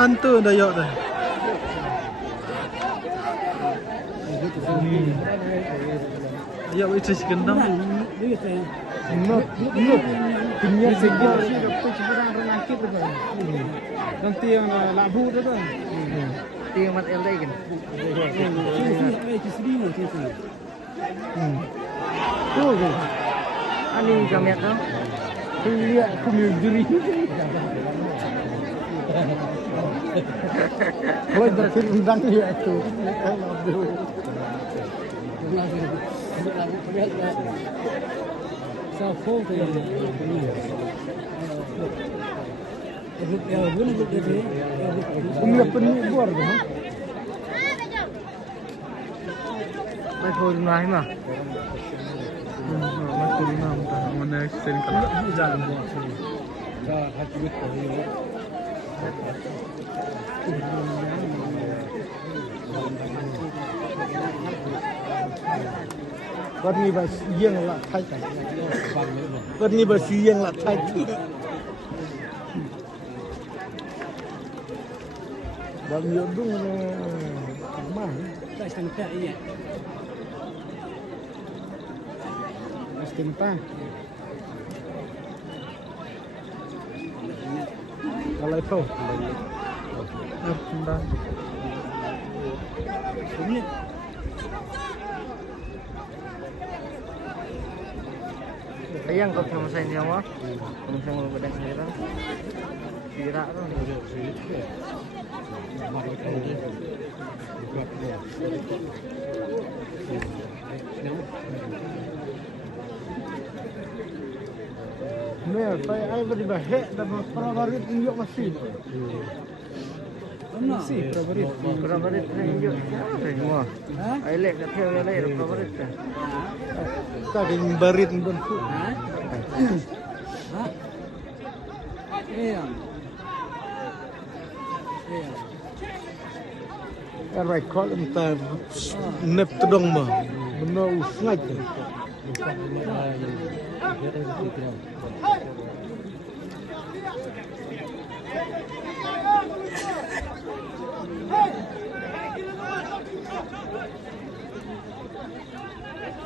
Hantu dah yok dah. Ya, itu sih kendang. Punya segel sih dokter sekarang romantis tu kan. Nanti yang labu tu kan. Tiang mat LD kan. Tu kan. Ani kami kan. Iya, kumildiri. Woi, dokter undang dia tu. Labu. Sapo tu. Umur penuh buar tu. Mai phôi ngoài mà. Mai phôi nam tak mana sen kalau jalan buat. Con ni bà riêng là thay cả. Con ni bà riêng là thay. Bao nhiêu đúng mà. Tại sao cái vậy? Mesti kalau itu, Kendang. ini Ayang kau sama saya ni awak. Kamu sama badan saya lah. Kira tu. ni saya ai berbahaya dalam prawarit tunjuk masih. Masih prawarit. Prawarit tunjuk. Semua. Ai lek kat theo lek prawarit. Tak ada barit pun. Iya. Rekod entar nep tedong bah. Benar usngat.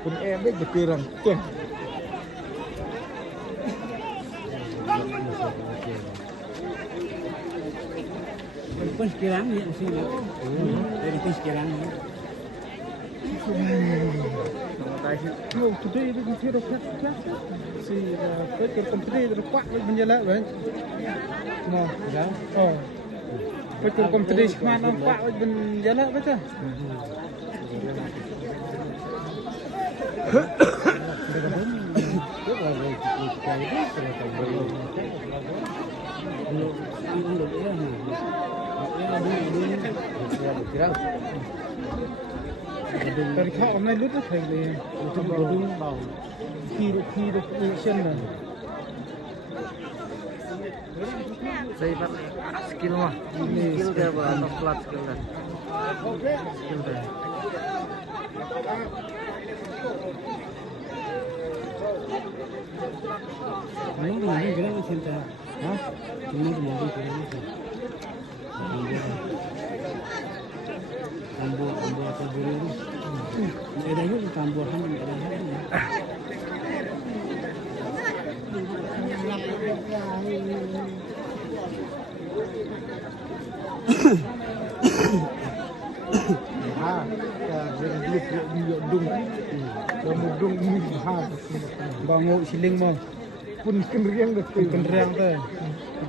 Pun ebek berkirang teh. Pun sekarang ni sini. Dari sekarang ni. Yo, today we can see the class. See, the company the quack menjelak kan. No, ya. Oh. Betul company mana quack menjelak betul. Dari kau orang lain lupa saya ni, untuk baru bau, kiri action lah. Saya pakai skill mah. Skill dia apa? Atau flat skill dah. Skill dah. Ini mana gerak ni cinta? Ha? Ini tu mana gerak ni? Tambur atau buru ni? Ada juga tamburan ada lagi. Ah, jadi dia dung, dung ini hard. Bangun siling mau. Pun kendriang dah tu. Kendriang tu.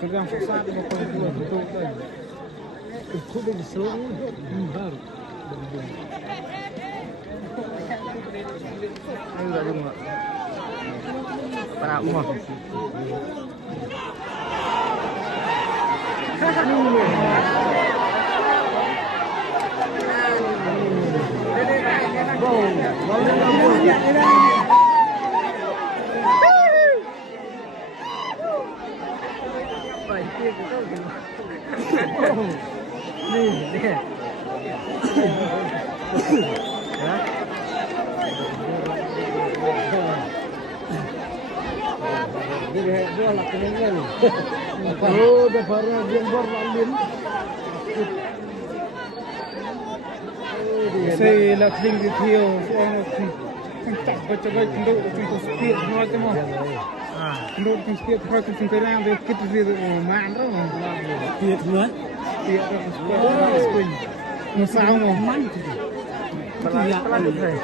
Kendriang susah tu kau buat betul tu. Itu dah diselalu. Baru. Enggak juga. Para umah. Nih. dua lak kemudian. Oh, udah baru jembar lalin. Saya nak tinggi theo, saya nak tak baca baca kenduk untuk speed semua tu mah. Kenduk untuk speed kalau tu sekarang tu kita tu mana tu? Tiệt nữa. Speed tu speed. Masau mah. Man tu. Pelan deh.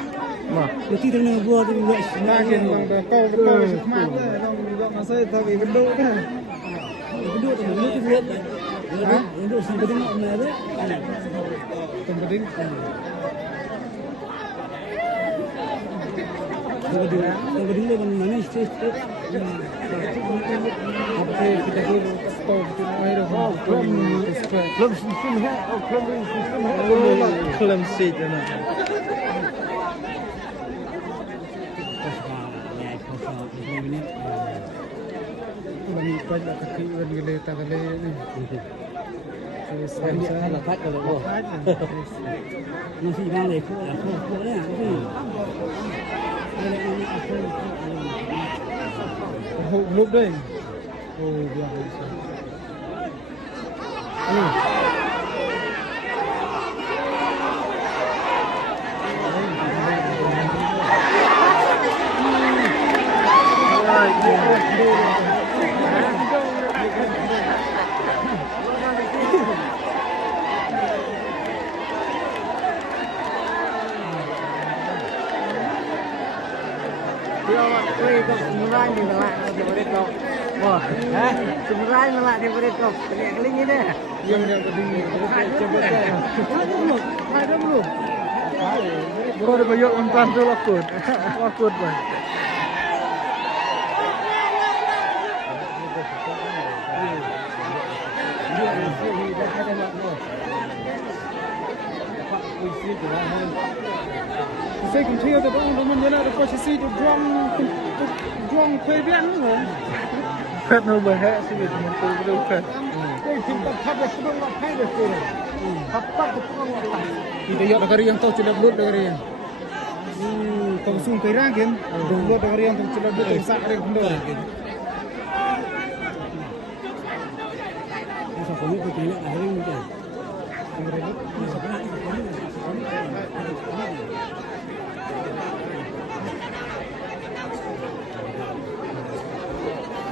Mah. Jadi dengan gua tu juga. Nah, kena kau semangat lah. Kau juga masa tapi kenduk dah. Kedua tu dulu tu lihat. Untuk sampai tengok mana ada. Kemudian Yang kedua mana sih? apa kita tu tahu kita air tu Belum sistem ha. Belum sistem ha. Klaim seat na. Bani banyak kaki dan gele tak gele ni. Dia kan lepas kalau masih bang lekuk aku ni. Hụt đây. Ôi biar. Semurai ni melak di bawah kau. Wah, semurai melak di bawah kau. Keling ini. Yang dia tadi coba kan. Ada belum? Kau ada banyak umpan tu lakut. Lakut bang. Saya cũng theo từ đó mình nhớ là có chỉ si drum thuê biển nữa. Pet no bahaya sih gitu. Mungkin belum pet. Đây thì ta thắp được cái đông thay được rồi. Thắp tắt được cái đông. Thì đây là cái yang tahu celap lut dari yang. Tahu sung cái rang kan. Lut dari yang tahu celap lut sak dari kendor. Masa kau ni kau tengok hari ni kan.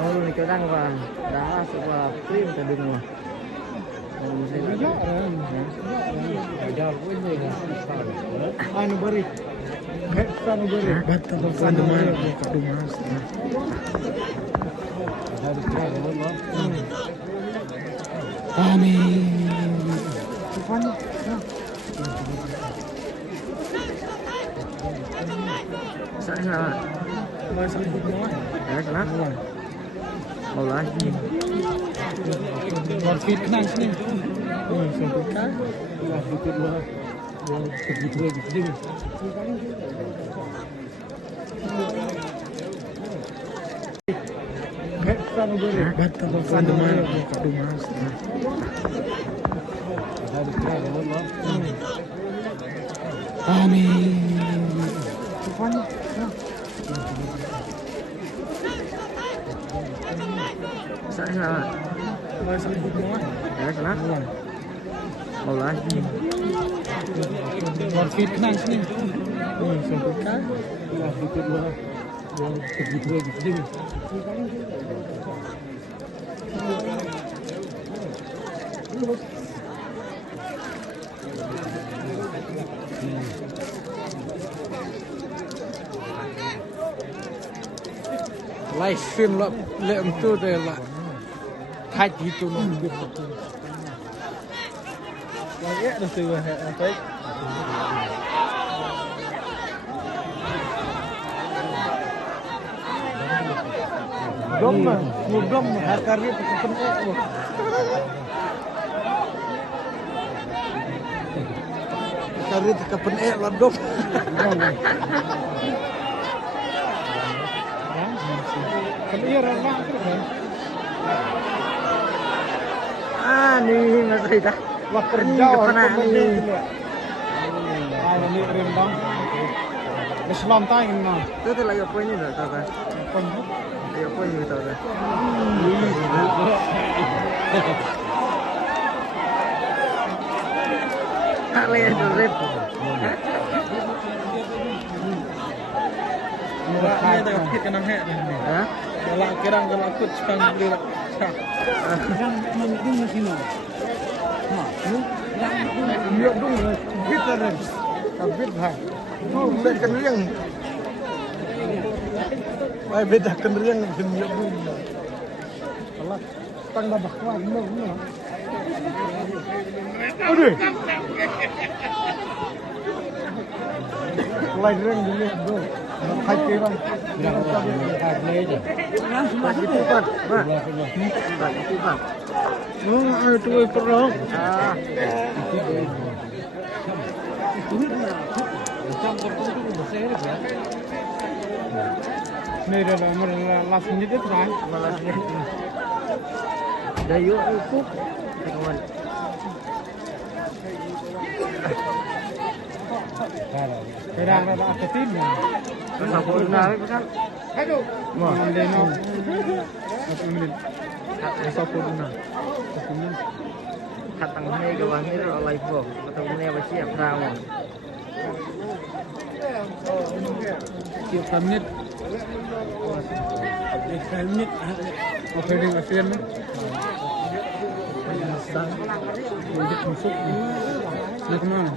Kalau ni kau đang vào đá sebuah film tadi mah. Anu beri. Anu beri. Batal anu mana? Dumas. Amin. Saya kenapa? Mau lah. Còn thịt năng sini. Sampai kan? Sedikit lah. Sedikit sedikit. Anu beri. Batal anu mana? Dumas. Amin. Saya kenapa? Mau lah. Còn thịt năng sini. Sampai kan? Sedikit lah. Sedikit sedikit. Lai film lah lem tu deh lah. Haji tu nunggu. Lagi ada tu apa? Gom harkarnya terkepen harkarnya terkepen lah dom. Kan iya ramah tu kan. Ni masih dah. Wah kerja orang ni. Ni rendang. Islam tay kan. Itu lagi apa ini dah kata? siapa yang tahu dah. Tak leh rep. Murahnya tu kita nak hek. Hah? Kalau kirang kalau aku sekarang beli lah. Kan mendung di sini. Miok dong, kita dah. Kabit lah. Tu bedakan riang. Bedakan riang dengan miok dong. Kalau tang dah bakwan, miok. Aduh. Lain riang dulu, bro. Hai kirang. Kan semua Bagi itu. pipat, Pak. Bagi pipat. Itu perlu. Ah, Ni dah last minute tu kan. malasnya. Dayu itu. Kawan. Kirang dah aku tin. Kenapa nak kan? Aduh. Wah, Dia nak. Aku minit. Kenapa pun nak? Katang hai kawan ni oleh bom. Atau ni apa siap rawon. Tiap minit. Minit. Okey dengan ASEAN ni. Wujud musuh. Nak ke mana?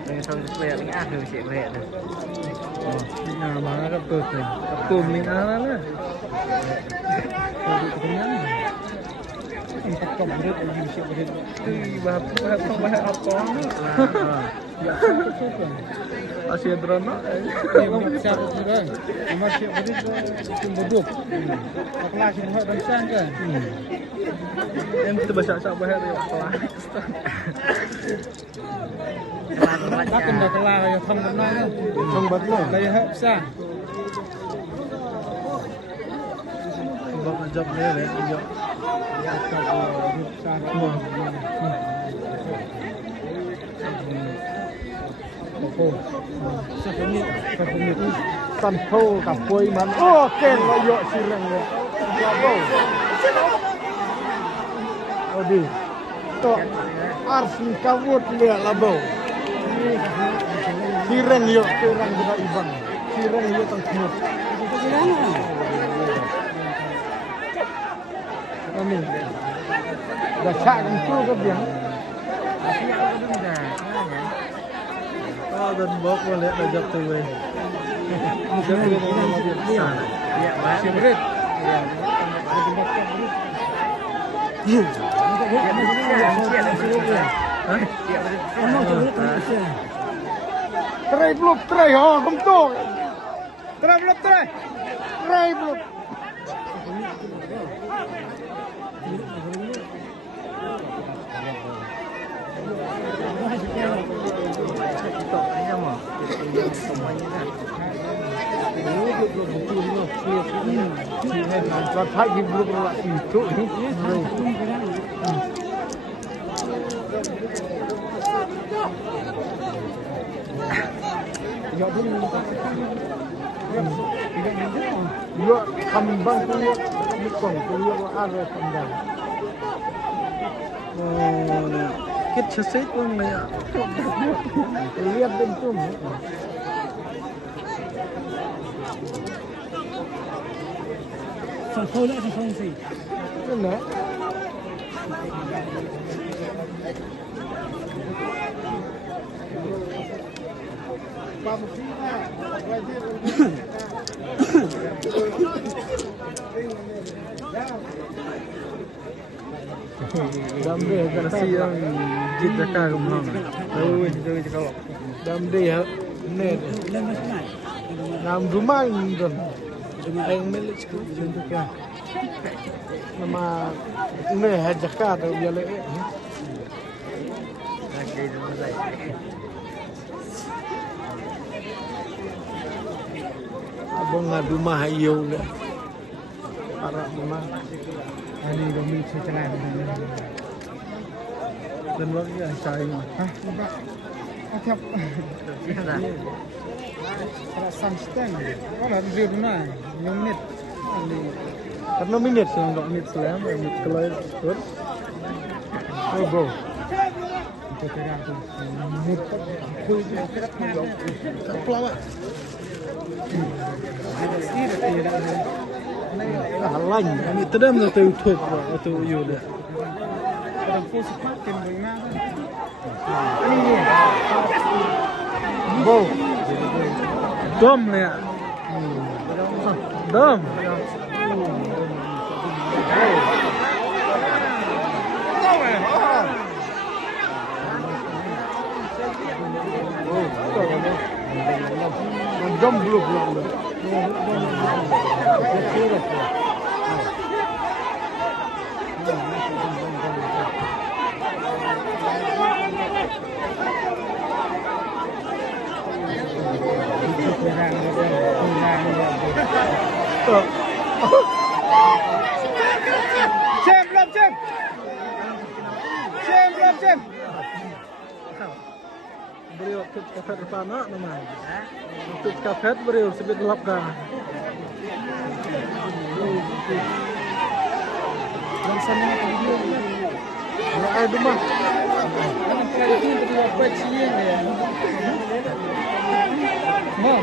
Dengan tahun sesuai dengan akhir siap berat tu. Nah, mana dapat tu? Aku minta lah. Empat kau berat, lagi siap berat. Bahas apa? Ya, betul kan? Asia drama. Siap berat. Amat siap berat. Bodoh. Kelas buat bangsan kan? Yang kita baca bahas dia kelas. Takkan dah kelas ya thong benar kan? Thong betul. Dari hak besar. Sebab job dia lah, job. Ya, tak besar. Oh, San Phoกับปุยมันโอ้เก่งว่าเยอะสิเรื่องเลยครับโอ้ดีตัวอาร์ซิกาวุดเลยละบ่สิเรื่องเยอะสิเรื่องkita ibang siเรื่องเยอะต้องขมุดอันนี้dah cak kan tu ke biang Dan bawa boleh ajak tu weh. Ya, si berit Try belum try oh kamu tu. Try belum try. Try belum. Cho thấy cái lúc là itu Dua kambang tu bukan tu ada kambang. Kit sesuai pun ya. Lihat bentuk. San Pho lại San Pho gì? Mana? Damde kasi yang kita kagum. Oh, itu kalau damde ya. Net. Lên mà này. Nam rumah ini don. Yang milik untuk ya. Nama ini Jakarta dia le. Abang ngadu mah iyo le. Arab memang. Ini kami sejalan. Dan lagi yang saya. Hah, Pak. Oke. Cinta. Kalau sunstand, kalau dia mana, yang menit. Karena minit sih enggak minit selam, minit kelai tur. Oh go. Itu kira aku menit. Pelawak. Lain, ini terdam tu YouTube atau YouTube. Kalau pun semakin banyak. Go. Dom ni ya. Dom. Dom belum. Cem. Beliau tut kafe depan nak namanya. Tut kafe beliau sebut lap dah. Yang sana video. Ada rumah. Kan kali ini berdua pecian ya. Mau.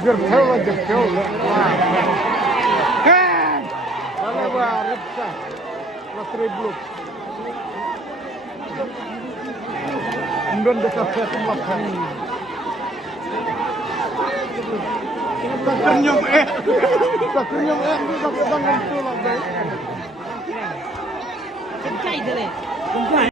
Biar tahu aja kau lah. Mana baru sah? Materi blok. Undon dekat semua kan. Tak kenyum tak bangun tu lah. Cai tu le. Kumpulan.